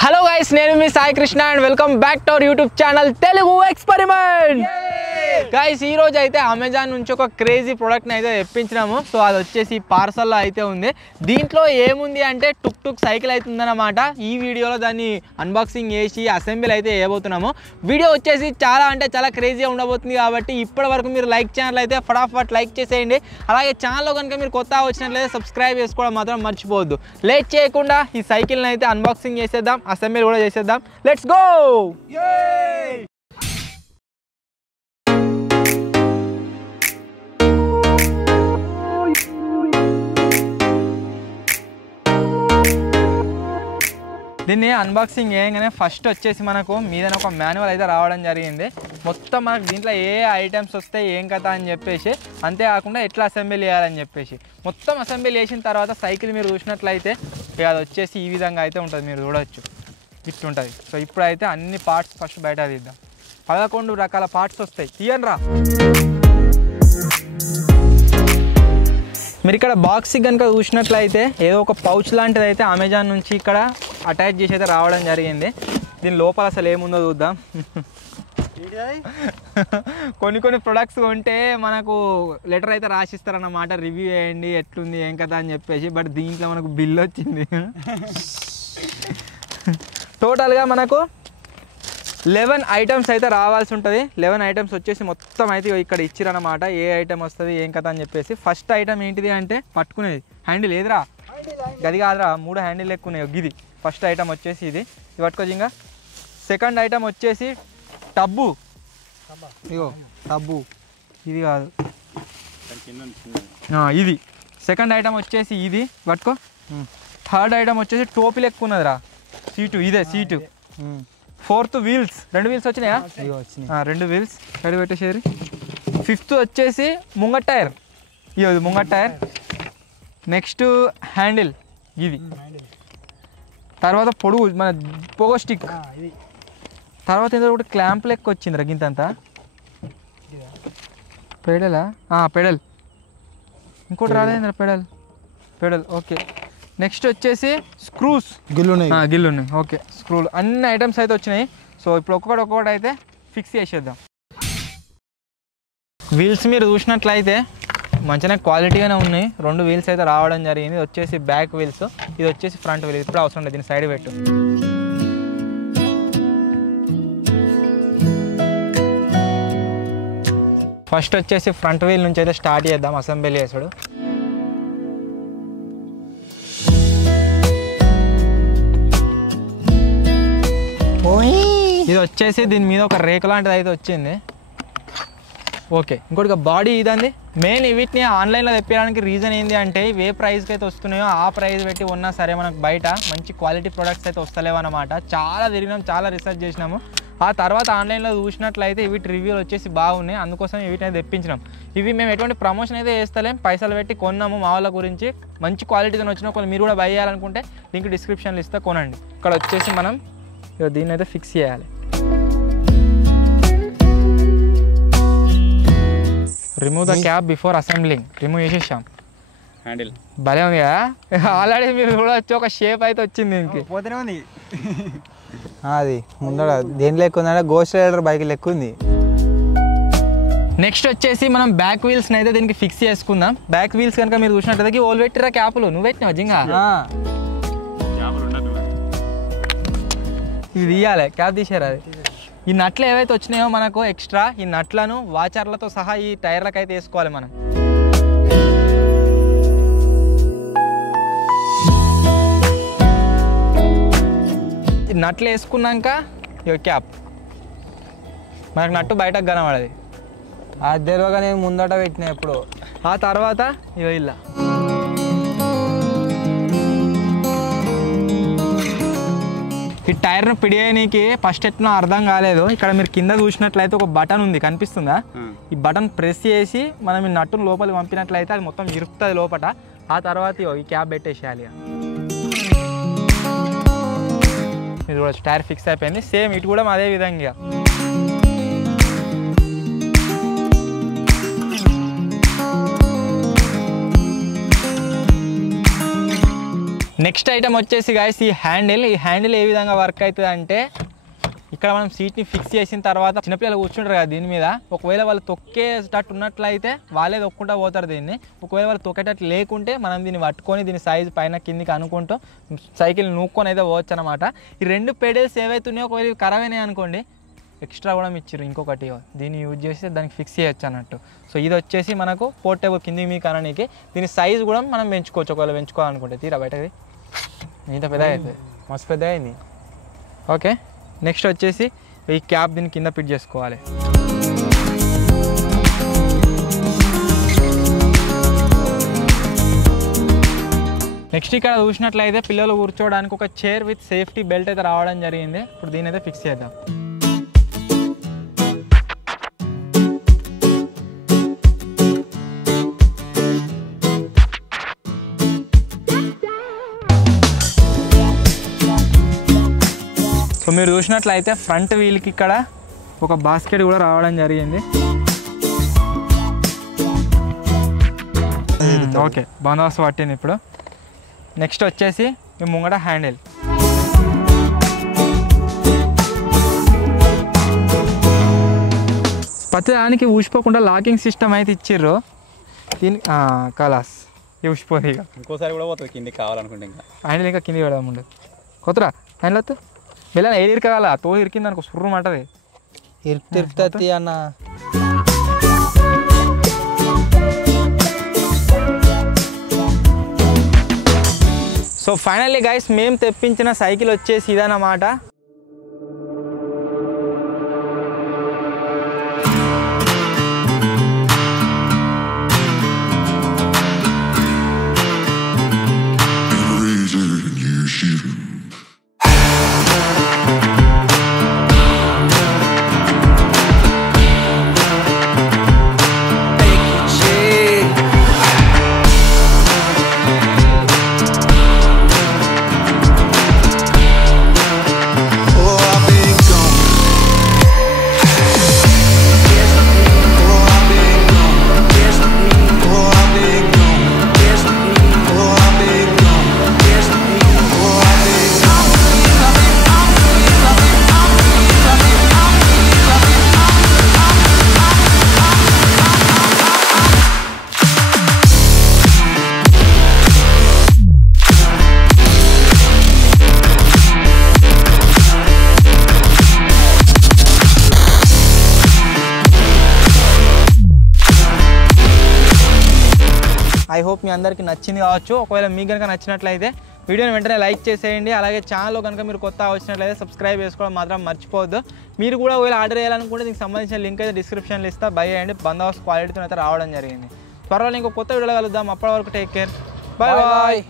Hello guys, నేను మీ Sai Krishna and welcome back to our YouTube channel Telugu experiment. Guys, ఈ రోజు అయితే అమెజాన్ నుంచి ఒక క్రేజీ ప్రోడక్ట్ని అయితే తెప్పించినాము. సో అది వచ్చేసి పార్సల్లో అయితే ఉంది. దీంట్లో ఏముంది అంటే టుక్ సైకిల్ అయితే ఉందన్నమాట. ఈ వీడియోలో దాన్ని అన్బాక్సింగ్ చేసి అసెంబ్లీ అయితే చేయబోతున్నాము. వీడియో వచ్చేసి చాలా క్రేజీగా ఉండబోతుంది. కాబట్టి ఇప్పటి వరకు మీరు లైక్ ఛానల్ అయితే ఫటాఫట్ లైక్ చేసేయండి. అలాగే ఛానల్లో కనుక మీరు కొత్తగా వచ్చినట్లయితే సబ్స్క్రైబ్ చేసుకోవడం మాత్రం మర్చిపోవద్దు. లేట్ చేయకుండా ఈ సైకిల్ని అయితే అన్బాక్సింగ్ చేసేద్దాం, అసెంబ్లీ కూడా చేసేద్దాం. Let's go. దీన్ని అన్బాక్సింగ్ చేయగానే ఫస్ట్ వచ్చేసి మనకు మీద ఒక మాన్యువల్ అయితే రావడం జరిగింది. మొత్తం మనకు దీంట్లో ఏ ఐటమ్స్ వస్తాయి, ఏం కథ అని చెప్పేసి, అంతేకాకుండా ఎట్లా అసెంబ్లీ చేయాలని చెప్పేసి మొత్తం అసెంబ్లీ చేసిన తర్వాత సైకిల్ మీరు చూసినట్లయితే అది వచ్చేసి ఈ విధంగా అయితే ఉంటుంది. మీరు చూడవచ్చు, ఇట్లుంటుంది. సో ఇప్పుడైతే అన్ని పార్ట్స్ ఫస్ట్ బయట తీద్దాం. 11 రకాల పార్ట్స్ వస్తాయి. తీయండిరా. మీరు ఇక్కడ బాక్స్ కనుక చూసినట్లయితే ఏదో ఒక పౌచ్ లాంటిది అయితే అమెజాన్ నుంచి ఇక్కడ అటాచ్ చేసి అయితే రావడం జరిగింది. దీని లోపల అసలు ఏముందో చూద్దాం. కొన్ని ప్రొడక్ట్స్ కొంటే మనకు లెటర్ అయితే రాసిస్తారన్నమాట, రివ్యూ చేయండి ఎట్లుంది ఏం కదా అని చెప్పేసి. బట్ దీంట్లో మనకు బిల్ వచ్చింది. టోటల్గా మనకు 11 ఐటమ్స్ అయితే రావాల్సి ఉంటుంది. 11 ఐటమ్స్ వచ్చేసి మొత్తం అయితే ఇక్కడ ఇచ్చిరన్నమాట. ఏ ఐటమ్ వస్తుంది ఏం కదా అని చెప్పేసి. ఫస్ట్ ఐటమ్ ఏంటిది అంటే పట్టుకునేది హ్యాండిల్. ఏదిరా గది కాదురా, 3 హ్యాండిల్ ఎక్కున్నాయి. గిది ఫస్ట్ ఐటమ్ వచ్చేసి ఇది పట్టుకోవచ్చు. ఇంకా సెకండ్ ఐటమ్ వచ్చేసి టబ్బు. ఇగో టబ్బు, ఇది కాదు ఇది. సెకండ్ ఐటమ్ వచ్చేసి ఇది పట్టుకో. థర్డ్ ఐటమ్ వచ్చేసి టోపీ లెక్క ఉన్నదిరా, సీటు. ఇదే సీటు. Fourth wheels. 2 వీల్స్ వచ్చినాయా? 2 వీల్స్ రెడీ పెట్టేసేది. ఫిఫ్త్ వచ్చేసి ముంగట్ టైర్. ఇది ముంగట్ టైర్. నెక్స్ట్ హ్యాండిల్ ఇది. తర్వాత పొడుగు మన పోగో స్టిక్. తర్వాత ఏదో ఒకటి క్లాంప్ లెక్క వచ్చింది రగింతంతా. పెడలా? పెడల్. ఇంకోటి రాలేదురా పెడల్. ఓకే. నెక్స్ట్ వచ్చేసి స్క్రూస్. గిల్లున్నాయి. ఓకే, స్క్రూలు. అన్ని ఐటమ్స్ అయితే వచ్చినాయి. సో ఇప్పుడు ఒక్కొక్కటి అయితే ఫిక్స్ చేసేద్దాం. వీల్స్ మీరు చూసినట్లయితే మంచిగా క్వాలిటీగానే ఉన్నాయి. 2 వీల్స్ అయితే రావడం జరిగింది. ఇది వచ్చేసి బ్యాక్ వీల్స్, ఇది వచ్చేసి ఫ్రంట్ వీల్. ఇప్పుడు అవసరం లేదు, దీన్ని సైడ్ పెట్టు. ఫస్ట్ వచ్చేసి ఫ్రంట్ వీల్ నుంచి అయితే స్టార్ట్ చేద్దాం అసెంబ్లీ చేసుడు. ఇది వచ్చేసి దీని మీద ఒక రేకు లాంటిది అయితే వచ్చింది. ఓకే. ఇంకోటి బాడీ ఇదండి. మెయిన్ వీటిని ఆన్లైన్లో తెప్పించడానికి రీజన్ ఏంటి అంటే ఇవి ఏ ప్రైస్కి అయితే వస్తున్నాయో ఆ ప్రైస్ పెట్టి ఉన్నా సరే మనకు బయట మంచి క్వాలిటీ ప్రొడక్ట్స్ అయితే వస్తలేవు అనమాట. చాలా తిరిగినాం, చాలా రీసెర్చ్ చేసినాము. ఆ తర్వాత ఆన్లైన్లో చూసినట్లయితే వీటి రివ్యూలు వచ్చేసి బాగున్నాయి. అందుకోసం వీటిని అయితే తెప్పించినాం. ఇవి మేము ఎటువంటి ప్రమోషన్ అయితే చేస్తలేం, పైసలు పెట్టి కొన్నాము మా వాళ్ళ గురించి. మంచి క్వాలిటీతో వచ్చిన కొన్ని మీరు కూడా బై చేయాలనుకుంటే లింక్ డిస్క్రిప్షన్లో ఇస్తే కొనండి. ఇక్కడ వచ్చేసి మనం దీన్ని అయితే ఫిక్స్ చేయాలి. Remove the cap before assembling. Remove చేసేసాం. హ్యాండిల్ భలే ఉంది కదా. ఆల్రెడీ మీరు చూడవచ్చు, ఒక షేప్ అయితే వచ్చింది దీనికి. పోతేనే ఉంది అది ముందర దేంట్లో ఎక్కువ ఉందంటే గోస్ట్ రైడర్ బైక్ లెక్క ఉంది. నెక్స్ట్ వచ్చేసి మనం బ్యాక్ వీల్స్ని అయితే దీనికి ఫిక్స్ చేసుకుందాం. బ్యాక్ వీల్స్ కనుక మీరు చూసినట్లయితే ఓల్ పెట్టిరా క్యాప్లు. నువ్వు పెట్టినావు జింగా? ఇది తీయాలి, క్యాప్ తీసారు. అది ఈ నట్లు ఏవైతే వచ్చినాయో మనకు ఎక్స్ట్రా, ఈ నట్లను వాచర్లతో సహా ఈ టైర్లకు అయితే వేసుకోవాలి మనం. ఈ నట్లు వేసుకున్నాక ఇక క్యాప్ మనకు నట్టు బయటకు కనబడది. అది తెరవగా నేను ముందట పెట్టినా ఎప్పుడు. ఆ తర్వాత ఇక ఇలా ఈ టైర్ను పిడియడానికి ఫస్ట్ ఎట్లా అర్థం కాలేదు. ఇక్కడ మీరు కింద చూసినట్లయితే ఒక బటన్ ఉంది, కనిపిస్తుందా? ఈ బటన్ ప్రెస్ చేసి మనం ఈ నట్టును లోపలికి పంపినట్లయితే అది మొత్తం ఇరుకుతుంది లోపల. ఆ తర్వాత ఈ క్యాప్ పెట్టేసేయాలి. ఇది కూడా టైర్ ఫిక్స్ అయిపోయింది. సేమ్ ఇటు కూడా అదే విధంగా. నెక్స్ట్ ఐటమ్ వచ్చేసి గాయస్ ఈ హ్యాండిల్ ఏ విధంగా వర్క్ అవుతుంది అంటే ఇక్కడ మనం సీట్ని ఫిక్స్ చేసిన తర్వాత చిన్నపిల్లలు కూర్చుంటారు కదా దీని మీద, ఒకవేళ వాళ్ళు తొక్కేటట్టు ఉన్నట్లయితే వాళ్ళే తొక్కుంటూ పోతారు దీన్ని. ఒకవేళ వాళ్ళు తొక్కేటట్టు లేకుంటే మనం దీన్ని పట్టుకొని దీని సైజు పైన కిందికి అనుకుంటూ సైకిల్ నూక్కొని అయితే పోవచ్చు అనమాట. ఈ 2 పెడల్స్ ఏవైతే ఉన్నాయో ఒకవేళ ఖరాబ్ అయినాయి అనుకోండి ఎక్స్ట్రా కూడా ఇచ్చారు ఇంకొకటి, దీన్ని యూజ్ చేసి దానికి ఫిక్స్ చేయొచ్చు అన్నట్టు. సో ఇది వచ్చేసి మనకు పోర్టేబుల్ కిందికి మీకు అనడానికి. దీని సైజు కూడా మనం పెంచుకోవచ్చు ఒకవేళ పెంచుకోవాలనుకుంటే. తీరా బయటది ఇంత పెద్ద అవుతుంది, మస్తు పెద్ద అయింది. ఓకే నెక్స్ట్ వచ్చేసి ఈ క్యాప్ దీని కింద ఫిట్ చేసుకోవాలి. నెక్స్ట్ ఇక్కడ చూసినట్లయితే పిల్లలు కూర్చోవడానికి ఒక చైర్ విత్ సేఫ్టీ బెల్ట్ అయితే రావడం జరిగింది. ఇప్పుడు దీని అయితే ఫిక్స్ చేద్దాం. సో మీరు చూసినట్లయితే ఫ్రంట్ వీల్కి ఇక్కడ ఒక బాస్కెట్ కూడా రావడం జరిగింది. ఓకే బందోబస్తు పట్టింది. ఇప్పుడు నెక్స్ట్ వచ్చేసి ఈ ముంగట హ్యాండిల్. ప్రతి దానికి ఊసిపోకుండా లాకింగ్ సిస్టమ్ అయితే ఇచ్చిర్రు. దీని కలాస్ ఊసిపోతుంది. ఇక ఇంకోసారి కూడా పోతుంది కిందికి కావాలనుకుంటే. ఇంకా హ్యాండిల్ ఇంకా కిందికి పెడదాం ఉండదు. కొత్తరా హ్యాండిల్ వద్దు వెళ్ళాను ఏది ఇరకాల తో ఇరికింది అనుకో సుర్రం అంటది. ఇరుకుతుంది అన్న. సో ఫైనల్లీ గైస్ మేము తెప్పించిన సైకిల్ వచ్చేసి ఇదన్నమాట. ఐ హోప్ మీ అందరికీ నచ్చింది కావచ్చు. ఒకవేళ మీకు కనుక నచ్చినట్లయితే వీడియోని వెంటనే లైక్ చేసేయండి. అలాగే ఛానల్లో కనుక మీరు కొత్త వచ్చినట్లయితే సబ్స్క్రైబ్ చేసుకోవడం మాత్రం మర్చిపోవద్దు. మీరు కూడా ఒకవేళ ఆర్డర్ చేయాలనుకుంటే దీనికి సంబంధించిన లింక్ అయితే డిస్క్రిప్షన్లో ఇస్తా. బై చేయండి. బందోబస్తు క్వాలిటీతో అయితే రావడం జరిగింది. త్వరలో ఇంకో కొత్త వీడియోలో కలుద్దాం. అప్పటి వరకు టేక్ కేర్. Bye bye.